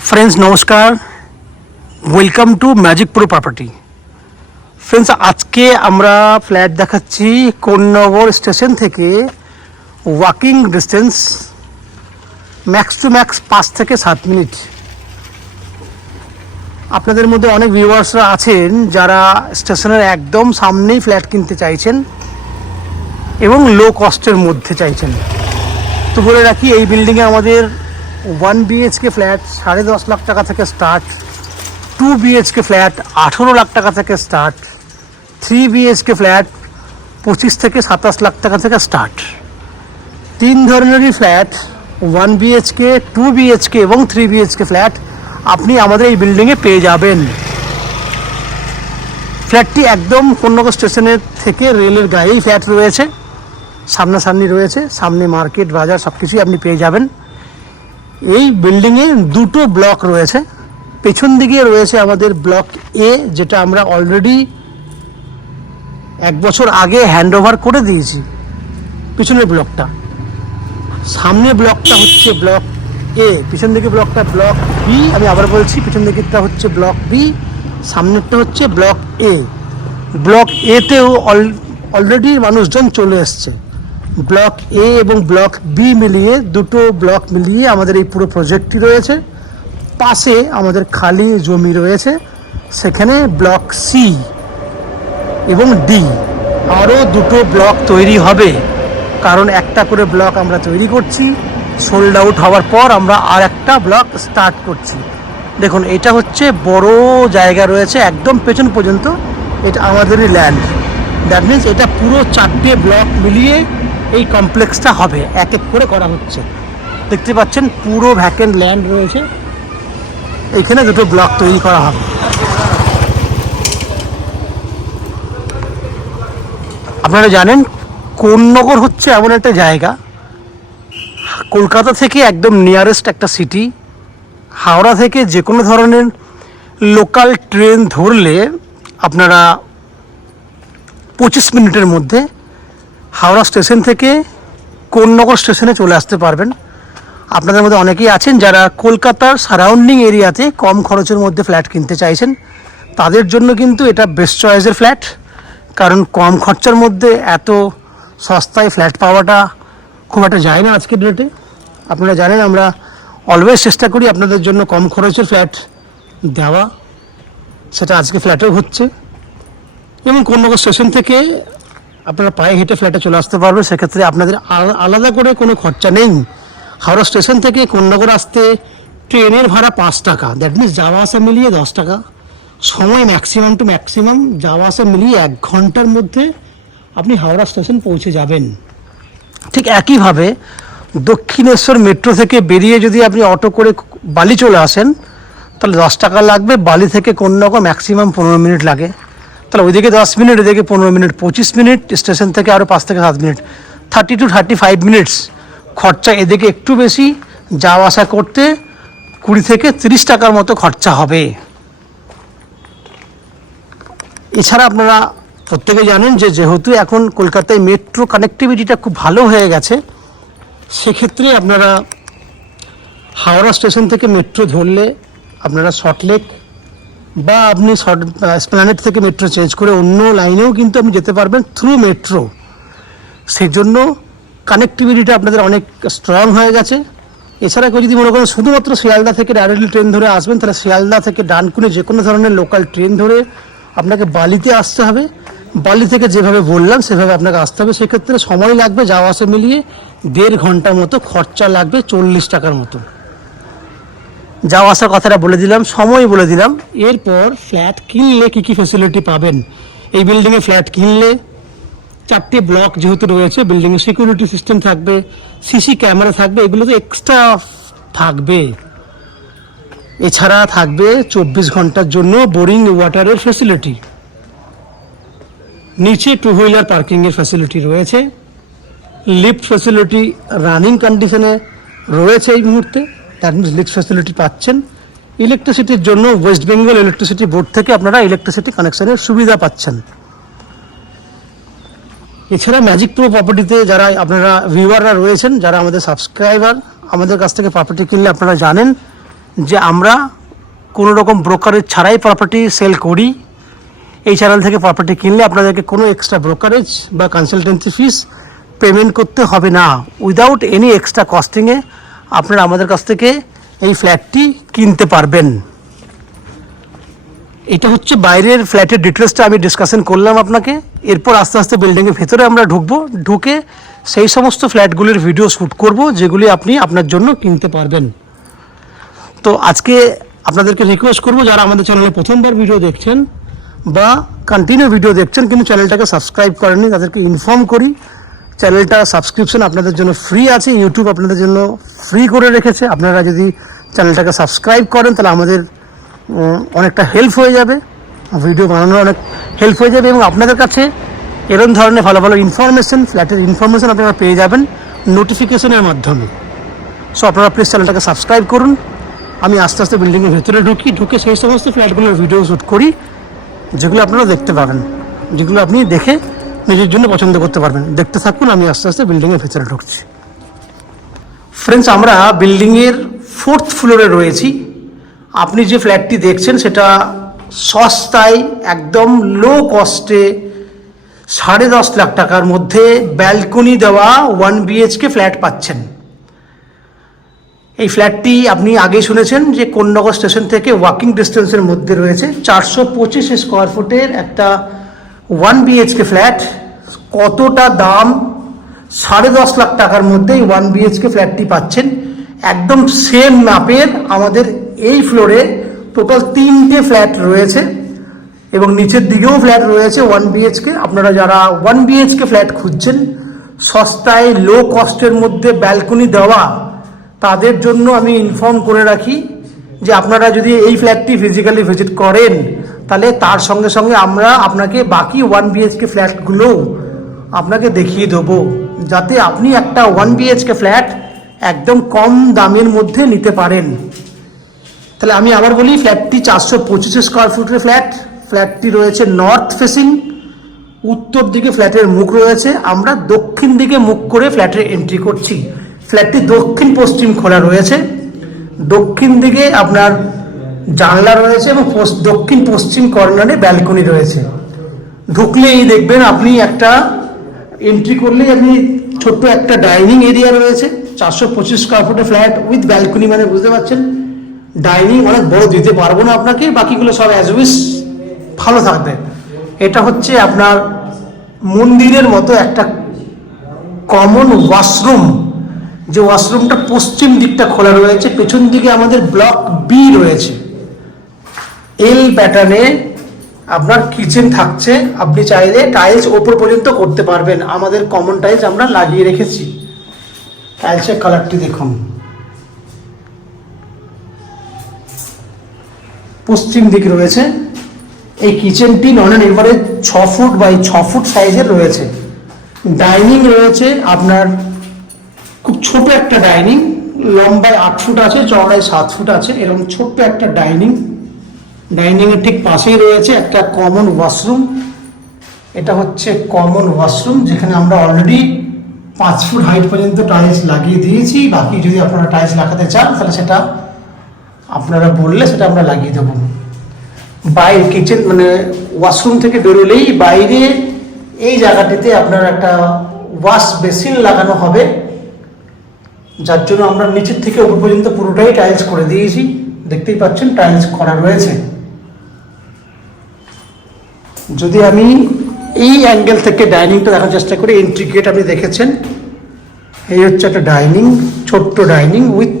Friends नमस्कार, welcome to Magic Pro Property. Friends आज के আমরা ফ্ল্যাট দেখাচ্ছি কোন্নগর স্টেশন থেকে walking distance max to max 5 থেকে 7 মিনিট। আপনাদের মধ্যে অনেক ভিউয়ার্সরা আছেন যারা স্টেশনের একদম সামনেই ফ্ল্যাট কিনতে চাইছেন এবং লো কস্টের মধ্যে চাইছেন। তো বলে রাখি, এই বিল্ডিংয়ে আমাদের 1 BHK ফ্ল্যাট 10.5 লাখ টাকা থেকে স্টার্ট, 2 BHK ফ্ল্যাট 18 লাখ টাকা থেকে স্টার্ট, 3 BHK ফ্ল্যাট 25 থেকে 27 লাখ টাকা থেকে স্টার্ট। 3 ধরনেরই ফ্ল্যাট 1 BHK, 2 BHK এবং 3 BHK ফ্ল্যাট আপনি আমাদের এই বিল্ডিংয়ে পেয়ে যাবেন। ফ্ল্যাটটি একদম কোন্নগর স্টেশনের থেকে রেলের গায়েই ফ্ল্যাট রয়েছে, সামনাসামনি রয়েছে, সামনে মার্কেট বাজার সব কিছুই আপনি পেয়ে যাবেন। এই বিল্ডিংয়ে দুটো ব্লক রয়েছে। পেছন দিকে রয়েছে আমাদের ব্লক এ, যেটা আমরা অলরেডি 1 বছর আগে হ্যান্ড ওভার করে দিয়েছি পিছনের ব্লকটা। সামনে ব্লকটা হচ্ছে ব্লক এ, পিছন দিকে ব্লকটা ব্লক বি। আমি আবার বলছি, পিছন দিকেরটা হচ্ছে ব্লক বি, সামনেরটা হচ্ছে ব্লক এ। ব্লক এতেও অলরেডি মানুষজন চলে এসছে। ব্লক এ এবং ব্লক বি মিলিয়ে, দুটো ব্লক মিলিয়ে আমাদের এই পুরো প্রজেক্টটি রয়েছে। পাশে আমাদের খালি জমি রয়েছে, সেখানে ব্লক সি এবং ডি আরও দুটো ব্লক তৈরি হবে, কারণ একটা করে ব্লক আমরা তৈরি করছি। সোল্ড আউট হওয়ার পর আমরা আর একটা ব্লক স্টার্ট করছি। দেখুন, এটা হচ্ছে বড় জায়গা রয়েছে একদম পেছন পর্যন্ত, এটা আমাদেরই ল্যান্ড। দ্যাট মিনস এটা পুরো 4টে ব্লক মিলিয়ে এই কমপ্লেক্সটা হবে, এক এক করে করা হচ্ছে। দেখতে পাচ্ছেন পুরো ভ্যাকেন্ট ল্যান্ড রয়েছে, এইখানে দুটো ব্লক তৈরি করা হবে। আপনারা জানেন কোন্নগর হচ্ছে এমন একটা জায়গা, কলকাতা থেকে একদম নিয়ারেস্ট একটা সিটি। হাওড়া থেকে যে কোনো ধরনের লোকাল ট্রেন ধরলে আপনারা 25 মিনিটের মধ্যে হাওড়া স্টেশন থেকে কোন্নগর স্টেশনে চলে আসতে পারবেন। আপনাদের মধ্যে অনেকেই আছেন যারা কলকাতার সারাউন্ডিং এরিয়াতে কম খরচের মধ্যে ফ্ল্যাট কিনতে চাইছেন, তাদের জন্য কিন্তু এটা বেস্ট চয়েসের ফ্ল্যাট। কারণ কম খরচার মধ্যে এত সস্তায় ফ্ল্যাট পাওয়াটা খুব একটা যায় না আজকের ডেটে। আপনারা জানেন আমরা অলওয়েজ চেষ্টা করি আপনাদের জন্য কম খরচের ফ্ল্যাট দেওয়া, সেটা আজকে ফ্ল্যাটেও হচ্ছে। এবং কোন্নগর স্টেশন থেকে আপনারা পায়ে হেঁটে ফ্ল্যাটে চলে আসতে পারবেন, সেক্ষেত্রে আপনাদের আলাদা করে কোনো খরচা নেই। হাওড়া স্টেশন থেকে কোন্নগর আসতে ট্রেনের ভাড়া 5 টাকা, দ্যাট মিনস যাওয়া আসা মিলিয়ে 10 টাকা। সময় ম্যাক্সিমাম টু ম্যাক্সিমাম যাওয়া আসা মিলিয়ে 1 ঘন্টার মধ্যে আপনি হাওড়া স্টেশন পৌঁছে যাবেন। ঠিক একইভাবে দক্ষিণেশ্বর মেট্রো থেকে বেরিয়ে যদি আপনি অটো করে বালি চলে আসেন, তাহলে 10 টাকা লাগবে। বালি থেকে কোন্নগর ম্যাক্সিমাম 15 মিনিট লাগে, তাহলে ওইদিকে 10 মিনিট, ওইদিকে 15 মিনিট, 25 মিনিট। স্টেশন থেকে আরও 5 থেকে 7 মিনিট, 30 to 35 মিনিটস খরচা। এদিকে একটু বেশি, যাওয়া আসা করতে 20 থেকে 30 টাকার মতো খরচা হবে। এছাড়া আপনারা প্রত্যেকে জানেন যে যেহেতু এখন কলকাতায় মেট্রো কানেক্টিভিটিটা খুব ভালো হয়ে গেছে, সেক্ষেত্রে আপনারা হাওড়া স্টেশন থেকে মেট্রো ধরলে আপনারা সল্টলেক বা আপনি এসপ্ল্যানেড থেকে মেট্রো চেঞ্জ করে অন্য লাইনেও কিন্তু আপনি যেতে পারবেন থ্রু মেট্রো। সেই জন্য কানেক্টিভিটিটা আপনাদের অনেক স্ট্রং হয়ে গেছে। এছাড়া কেউ যদি মনে করেন শুধুমাত্র শিয়ালদা থেকে ডাইরেক্টলি ট্রেন ধরে আসবেন, তাহলে শিয়ালদা থেকে ডানকুনি যে কোনো ধরনের লোকাল ট্রেন ধরে আপনাকে বালিতে আসতে হবে। বালি থেকে যেভাবে বললাম সেভাবে আপনাকে আসতে হবে। সেক্ষেত্রে সময় লাগবে যাওয়া আসা মিলিয়ে 1.5 ঘন্টার মতো, খরচা লাগবে 40 টাকার মতো। যাওয়া আসার কথাটা বলে দিলাম, সময় বলে দিলাম। এরপর ফ্ল্যাট কিনলে কী কী ফ্যাসিলিটি পাবেন। এই বিল্ডিংয়ে ফ্ল্যাট কিনলে 4টে ব্লক যেহেতু রয়েছে, বিল্ডিংয়ে সিকিউরিটি সিস্টেম থাকবে, সিসি ক্যামেরা থাকবে, এগুলো তো এক্সট্রা থাকবে। এছাড়া থাকবে 24 ঘন্টার জন্য বোরিং ওয়াটারের ফ্যাসিলিটি। নিচে 2 হুইলার পার্কিংয়ের ফ্যাসিলিটি রয়েছে। লিফট ফ্যাসিলিটি রানিং কন্ডিশনে রয়েছে এই মুহূর্তে, দ্যাট মিনস লিফট ফ্যাসিলিটি পাচ্ছেন। ইলেকট্রিসিটির জন্য ওয়েস্ট বেঙ্গল ইলেকট্রিসিটি বোর্ড থেকে আপনারা ইলেকট্রিসিটি কানেকশনের সুবিধা পাচ্ছেন। এছাড়া ম্যাজিক প্রো প্রপার্টিতে যারা আপনারা ভিউয়াররা রয়েছেন, যারা আমাদের সাবস্ক্রাইবার, আমাদের কাছ থেকে প্রপার্টি কিনলে আপনারা জানেন যে আমরা কোনো রকম ব্রোকারেজ ছাড়াই প্রপার্টি সেল করি। এই চ্যানেল থেকে প্রপার্টি কিনলে আপনাদেরকে কোনো এক্সট্রা ব্রোকারেজ বা কনসালটেন্সি ফিস পেমেন্ট করতে হবে না। উইদাউট এনি এক্সট্রা কস্টিংয়ে আপনারা আমাদের কাছ থেকে এই ফ্ল্যাটটি কিনতে পারবেন। এটা হচ্ছে বাইরের ফ্ল্যাটের ডিটেলসটা আমি ডিসকাশন করলাম আপনাকে। এরপর আস্তে আস্তে বিল্ডিংয়ের ভেতরে আমরা ঢুকবো, ঢুকে সেই সমস্ত ফ্ল্যাটগুলির ভিডিও শ্যুট করব যেগুলি আপনি আপনার জন্য কিনতে পারবেন। তো আজকে আপনাদেরকে রিকোয়েস্ট করব, যারা আমাদের চ্যানেলে প্রথমবার ভিডিও দেখছেন বা কন্টিনিউ ভিডিও দেখছেন কিন্তু চ্যানেলটাকে সাবস্ক্রাইব করেননি, তাদেরকে ইনফর্ম করি চ্যানেলটা সাবস্ক্রিপশন আপনাদের জন্য ফ্রি আছে, ইউটিউব আপনাদের জন্য ফ্রি করে রেখেছে। আপনারা যদি চ্যানেলটাকে সাবস্ক্রাইব করেন তাহলে আমাদের অনেকটা হেল্প হয়ে যাবে, ভিডিও বানানোর অনেক হেল্প হয়ে যাবে এবং আপনাদের কাছে এরকম ধরনের ভালো ভালো ইনফরমেশন, ফ্ল্যাটের ইনফরমেশন আপনারা পেয়ে যাবেন নোটিফিকেশনের মাধ্যমে। সো আপনারা প্লিজ চ্যানেলটাকে সাবস্ক্রাইব করুন। আমি আস্তে আস্তে বিল্ডিংয়ের ভেতরে ঢুকে সেই সমস্ত ফ্ল্যাটগুলোর ভিডিও শ্যুট করি যেগুলো আপনারা দেখতে পাবেন, যেগুলো আপনি দেখে নিজের জন্য পছন্দ করতে পারবেন। দেখতে থাকুন, আমি আস্তে আস্তে বিল্ডিংয়ের ভেতরে ঢুকছি। ফ্রেন্ডস, আমরা বিল্ডিংয়ের 4th ফ্লোরে রয়েছি। আপনি যে ফ্ল্যাটটি দেখছেন সেটা সস্তায় একদম লো কস্টে 10.5 লাখ টাকার মধ্যে ব্যালকনি দেওয়া 1 BHK ফ্ল্যাট পাচ্ছেন। এই ফ্ল্যাটটি আপনি আগেই শুনেছেন যে কোন্নগর স্টেশন থেকে ওয়াকিং ডিস্টেন্সের মধ্যে রয়েছে। 425 স্কোয়ার ফুটের একটা 1 BHK ফ্ল্যাট। কতটা দাম! 10.5 লাখ টাকার মধ্যে 1 BHK ফ্ল্যাটটি পাচ্ছেন। একদম সেম মাপের আমাদের এই ফ্লোরে টোটাল 3টে ফ্ল্যাট রয়েছে এবং নিচের দিকেও ফ্ল্যাট রয়েছে 1 BHK। আপনারা যারা 1 BHK ফ্ল্যাট খুঁজছেন সস্তায় লো কস্টের মধ্যে ব্যালকনি দেওয়া, তাদের জন্য আমি ইনফর্ম করে রাখি যে আপনারা যদি এই ফ্ল্যাটটি ফিজিক্যালি ভিজিট করেন তাহলে তার সঙ্গে সঙ্গে আমরা আপনাকে বাকি 1 BHK ফ্ল্যাটগুলোও আপনাকে দেখিয়ে দেবো, যাতে আপনি একটা 1 BHK ফ্ল্যাট একদম কম দামের মধ্যে নিতে পারেন। তাহলে আমি আবার বলি, ফ্ল্যাটটি 425 স্কোয়ার ফুটের ফ্ল্যাট। ফ্ল্যাটটি রয়েছে নর্থ ফেসিং, উত্তর দিকে ফ্ল্যাটের মুখ রয়েছে। আমরা দক্ষিণ দিকে মুখ করে ফ্ল্যাটের এন্ট্রি করছি। ফ্ল্যাটটি দক্ষিণ পশ্চিম খোলা রয়েছে। দক্ষিণ দিকে আপনার জানলা রয়েছে এবং দক্ষিণ পশ্চিম কর্নারে ব্যালকনি রয়েছে। ঢুকলেই দেখবেন আপনি একটা এন্ট্রি করলেই আপনি ছোট্ট একটা ডাইনিং এরিয়া রয়েছে। 425 স্কোয়ার ফুটের ফ্ল্যাট উইথ ব্যালকনি, মানে বুঝতে পারছেন ডাইনিং অনেক বড় দিতে পারবো না আপনাকে, বাকিগুলো সব অ্যাজ উইশ ভালো থাকবে। এটা হচ্ছে আপনার মন্দিরের মতো একটা কমন ওয়াশরুম, যে ওয়াশরুমটা পশ্চিম দিকটা খোলা রয়েছে। পেছন দিকে আমাদের ব্লক বি রয়েছে। এল প্যাটার্নে আপনার কিচেন থাকছে। আপনি চাইলে টাইলস ওপর পর্যন্ত করতে পারবেন। আমাদের কমন টাইলস আমরা লাগিয়ে রেখেছি। টাইলসের কালারটি দেখুন, পশ্চিম দিক রয়েছে। এই কিচেনটি নন and average 6 foot by 6 foot সাইজের রয়েছে। ডাইনিং রয়েছে আপনার খুব ছোট একটা ডাইনিং, লম্বায় 8 ফুট আছে, চওড়ায় 7 ফুট আছে। এরকম ছোট্ট একটা ডাইনিং। ডাইনিংয়ের ঠিক পাশেই রয়েছে একটা কমন ওয়াশরুম। এটা হচ্ছে কমন ওয়াশরুম, যেখানে আমরা অলরেডি 5 ফুট হাইট পর্যন্ত টাইলস লাগিয়ে দিয়েছি। বাকি যদি আপনারা টাইলস লাগাতে চান তাহলে সেটা আপনারা বললে সেটা আমরা লাগিয়ে দেবো। বাইরে কিচেন মানে ওয়াশরুম থেকে বেরোলেই বাইরে এই জায়গাটিতে আপনার একটা ওয়াশ বেসিন লাগানো হবে, যার জন্য আমরা নিচের থেকে উপর পর্যন্ত পুরোটাই টাইলস করে দিয়েছি। দেখতেই পাচ্ছেন টাইলস করা রয়েছে। যদি আমি এই অ্যাঙ্গেল থেকে ডাইনিংটা দেখার চেষ্টা করি, এন্ট্রি গেট আপনি দেখেছেন। এই হচ্ছে একটা ডাইনিং, ছোট্ট ডাইনিং উইথ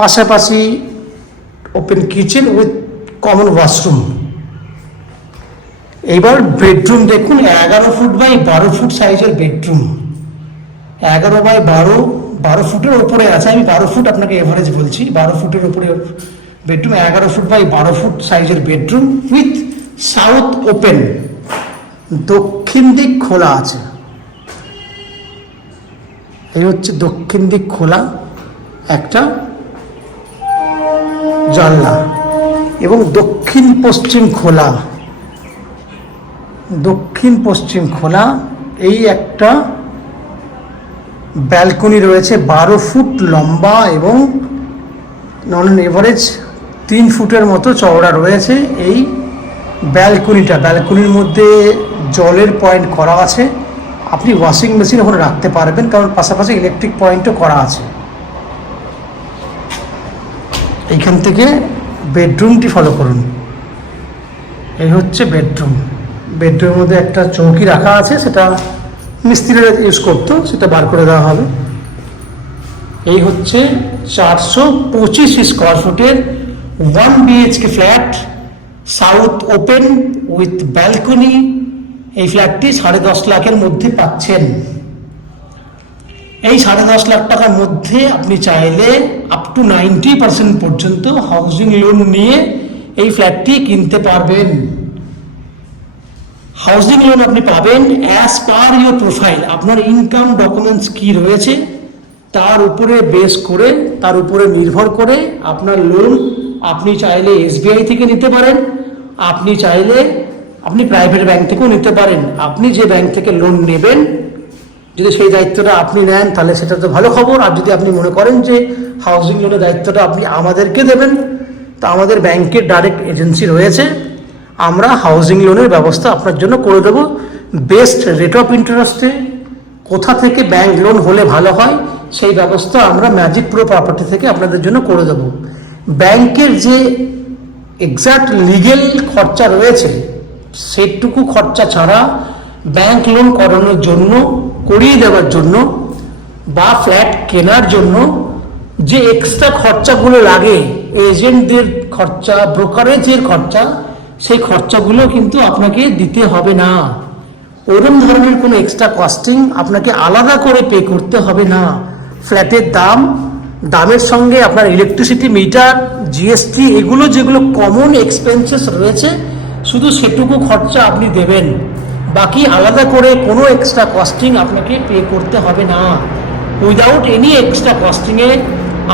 পাশাপাশি open kitchen with common washroom. এবার বেডরুম দেখুন, 11 ফুট বাই 12 ফুট সাইজের বেডরুম। 11 বাই 12 ফুটের ওপরে আছে। আমি 12 ফুট আপনাকে এভারেজ বলছি, 12 ফুটের ওপরে বেডরুম। 11 ফুট বাই 12 ফুট সাইজের বেডরুম উইথ সাউথ ওপেন, দক্ষিণ দিক খোলা আছে। এই হচ্ছে দক্ষিণ দিক খোলা একটা জানলা এবং দক্ষিণ পশ্চিম খোলা, দক্ষিণ পশ্চিম খোলা এই একটা ব্যালকনি রয়েছে 12 ফুট লম্বা এবং নন এভারেজ 3 ফুটের মতো চওড়া রয়েছে এই ব্যালকনির মধ্যে জলের পয়েন্ট করা আছে, আপনি ওয়াশিং মেশিন ওখানে রাখতে পারবেন, কারণ পাশাপাশি ইলেকট্রিক পয়েন্টও করা আছে। এইখান থেকে বেডরুমটি ফলো করুন। এই হচ্ছে বেডরুমের মধ্যে একটা চৌকি রাখা আছে, সেটা মিস্ত্রিরা ইউজ করতো, সেটা বার করে দেওয়া হবে। এই হচ্ছে 425 স্কোয়ার ফুটের 1 BHK flat, south open with balcony. এই ফ্ল্যাটটি 10.5 লাখের মধ্যে পাচ্ছেন। এই 10.5 লাখ টাকার মধ্যে আপনি চাইলে আপ টু 90% পর্যন্ত হাউজিং লোন নিয়ে এই ফ্ল্যাটটি কিনতে পারবেন। হাউজিং লোন আপনি পাবেন অ্যাজ পার ইউর প্রোফাইল। আপনার ইনকাম ডকুমেন্টস কি রয়েছে তার উপরে বেস করে, তার উপরে নির্ভর করে আপনার লোন আপনি চাইলে SBI থেকে নিতে পারেন, আপনি চাইলে আপনি প্রাইভেট ব্যাংক থেকেও নিতে পারেন। আপনি যে ব্যাংক থেকে লোন নেবেন, যদি সেই দায়িত্বটা আপনি নেন তাহলে সেটা তো ভালো খবর। আর যদি আপনি মনে করেন যে হাউজিং লোনের দায়িত্বটা আপনি আমাদেরকে দেবেন, তো আমাদের ব্যাংকের ডাইরেক্ট এজেন্সি রয়েছে, আমরা হাউজিং লোনের ব্যবস্থা আপনার জন্য করে দেবো বেস্ট রেট অফ ইন্টারেস্টে। কোথা থেকে ব্যাংক লোন হলে ভালো হয় সেই ব্যবস্থা আমরা ম্যাজিক প্রো প্রপার্টি থেকে আপনাদের জন্য করে দেবো। ব্যাংকের যে এক্সাক্ট লিগেল খরচা রয়েছে সেটুকু খরচা ছাড়া ব্যাংক লোন করানোর জন্য, করিয়ে দেওয়ার জন্য বা ফ্ল্যাট কেনার জন্য যে এক্সট্রা খরচাগুলো লাগে, এজেন্টদের খরচা, ব্রোকারেজের খরচা, সেই খরচাগুলো কিন্তু আপনাকে দিতে হবে না। ওরকম ধরনের কোনো এক্সট্রা কস্টিং আপনাকে আলাদা করে পে করতে হবে না। ফ্ল্যাটের দামের সঙ্গে আপনার ইলেকট্রিসিটি মিটার, GST, এগুলো যেগুলো কমন এক্সপেন্সেস রয়েছে শুধু সেটুকু খরচা আপনি দেবেন, বাকি আলাদা করে কোনো এক্সট্রা কস্টিং আপনাকে পে করতে হবে না। উইদাউট এনি এক্সট্রা কস্টিংয়ে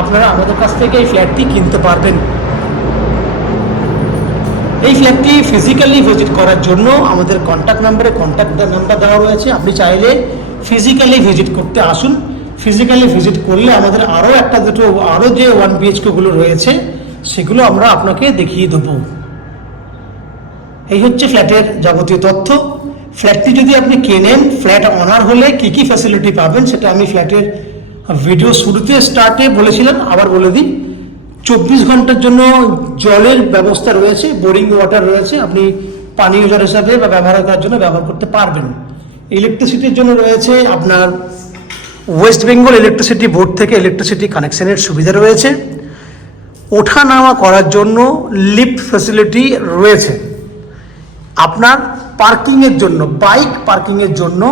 আপনারা আমাদের কাছ থেকে এই ফ্ল্যাটটি কিনতে পারবেন। এই ফ্ল্যাটটি ফিজিক্যালি ভিজিট করার জন্য আমাদের কন্ট্যাক্ট নাম্বার দেওয়া রয়েছে। আপনি চাইলে ফিজিক্যালি ভিজিট করতে আসুন। ফিজিক্যালি ভিজিট করলে আমাদের আরও যে 1 BHKগুলো রয়েছে সেগুলো আমরা আপনাকে দেখিয়ে দেবো। এই হচ্ছে ফ্ল্যাটের যাবতীয় তথ্য। ফ্ল্যাটটি যদি আপনি কেনেন, ফ্ল্যাট অনার হলে কি কি ফ্যাসিলিটি পাবেন সেটা আমি ফ্ল্যাটের ভিডিও শুরুতে স্টার্টে বলেছিলাম, আবার বলে দিই। 24 ঘন্টার জন্য জলের ব্যবস্থা রয়েছে, বোরিং ওয়াটার রয়েছে, আপনি পানীয় জল হিসাবে বা ব্যবহার করার জন্য ব্যবহার করতে পারবেন। ইলেকট্রিসিটির জন্য রয়েছে আপনার ওয়েস্ট বেঙ্গল ইলেকট্রিসিটি বোর্ড থেকে ইলেকট্রিসিটি কানেকশনের সুবিধা রয়েছে। ওঠা নামা করার জন্য লিফট ফ্যাসিলিটি রয়েছে। আপনার পার্কিংয়ের জন্য, বাইক পার্কিংয়ের জন্য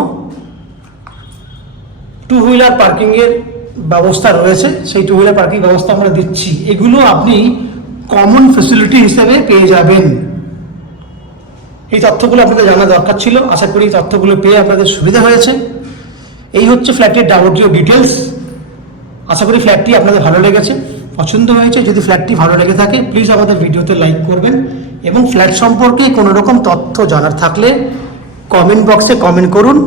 2 হুইলার পার্কিংয়ের ব্যবস্থা রয়েছে, সেই 2 হুইলার পার্কিং ব্যবস্থা আমরা দিচ্ছি। এগুলো আপনি কমন ফ্যাসিলিটি হিসেবে পেয়ে যাবেন। এই তথ্যগুলো আপনাদের জানা দরকার ছিল, আশা করি তথ্যগুলো পেয়ে আপনাদের সুবিধা হয়েছে। এই হচ্ছে ফ্ল্যাটের যাবতীয় ডিটেলস। আশা করি ফ্ল্যাটটি আপনাদের ভালো লেগেছে, পছন্দ হয়েছে। যদি ফ্ল্যাটটি ভালো লেগে থাকে প্লিজ আমাদের ভিডিওতে লাইক করবেন, এবং ফ্ল্যাট সম্পর্কে কোনো রকম তথ্য জানার থাকলে কমেন্ট বক্সে কমেন্ট করুন।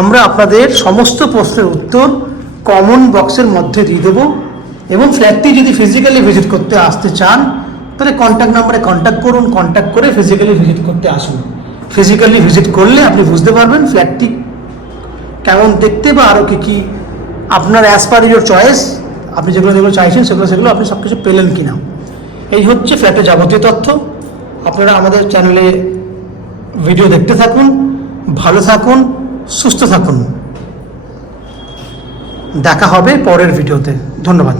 আমরা আপনাদের সমস্ত প্রশ্নের উত্তর কমেন্ট বক্সের মধ্যে দিয়ে দেবো। এবং ফ্ল্যাটটি যদি ফিজিক্যালি ভিজিট করতে আসতে চান তাহলে কন্ট্যাক্ট নাম্বারে কন্ট্যাক্ট করুন, কন্ট্যাক্ট করে ফিজিক্যালি ভিজিট করতে আসুন। ফিজিক্যালি ভিজিট করলে আপনি বুঝতে পারবেন ফ্ল্যাটটি কেমন দেখতে, বা আরও কী আপনার অ্যাজ পার ইউর চয়েস, আপনি যেগুলো চাইছেন সেগুলো আপনি সব কিছু পেলেন কিনা। এই হচ্ছে ফ্ল্যাটের যাবতীয় তথ্য। আপনারা আমাদের চ্যানেলে ভিডিও দেখতে থাকুন, ভালো থাকুন, সুস্থ থাকুন। দেখা হবে পরের ভিডিওতে। ধন্যবাদ।